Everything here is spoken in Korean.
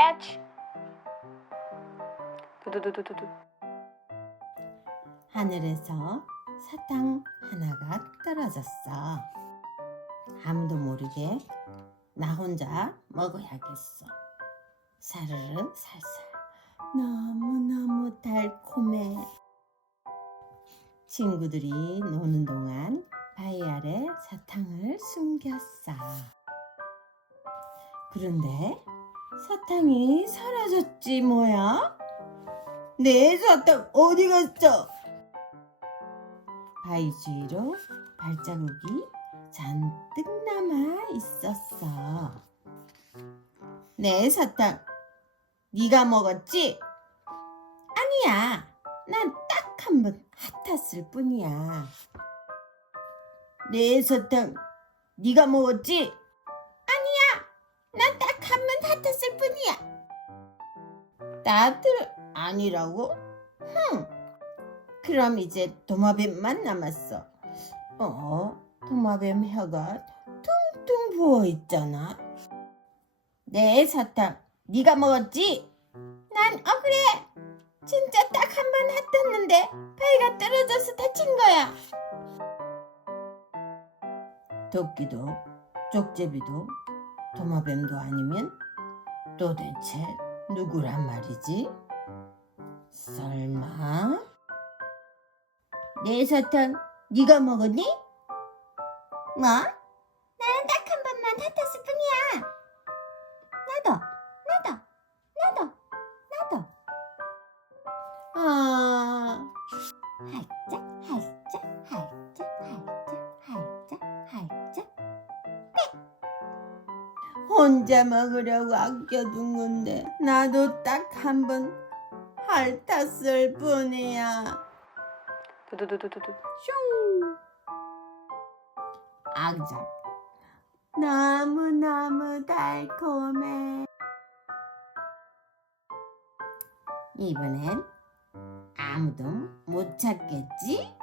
catch. 두두두두두두. 하늘에서 사탕 하나가 떨어졌어. 아무도 모르게 나 혼자 먹어야겠어. 사르르 살살. 너무너무 달콤해. 친구들이 노는 동안 바위 아래 사탕을 숨겼어. 그런데 사탕이 사라졌지 뭐야? 내 사탕 어디 갔어? 바위 주위로 발자국이 잔뜩 남아 있었어. 내 사탕 네가 먹었지? 아니야. 난 딱 한번 핫았을 뿐이야. 내 사탕 네가 먹었지? 핫았을 뿐이야. 다들 아니라고? 흠. 그럼 이제 도마뱀만 남았어. 어? 도마뱀 혀가 퉁퉁 부어 있잖아. 내 사탕 네가 먹었지? 난 억울해. 진짜 딱 한 번 핫떴는데 바위가 떨어져서 다친 거야. 도끼도 쪽제비도 도마뱀도 아니면 도대체 누구란 말이지? 설마? 내 사탕 네가 먹었니? 뭐? 나는 딱 한 번만 핫했을 뿐이야. 나도, 나도, 나도, 나도. 아, 활짝, 활짝, 활짝, 혼자 먹으려고 아껴둔 건데 나도 딱 한 번 핥았을 뿐이야. 두두두두두두. 슝. 악작. 너무너무 달콤해. 이번엔 아무도 못 찾겠지?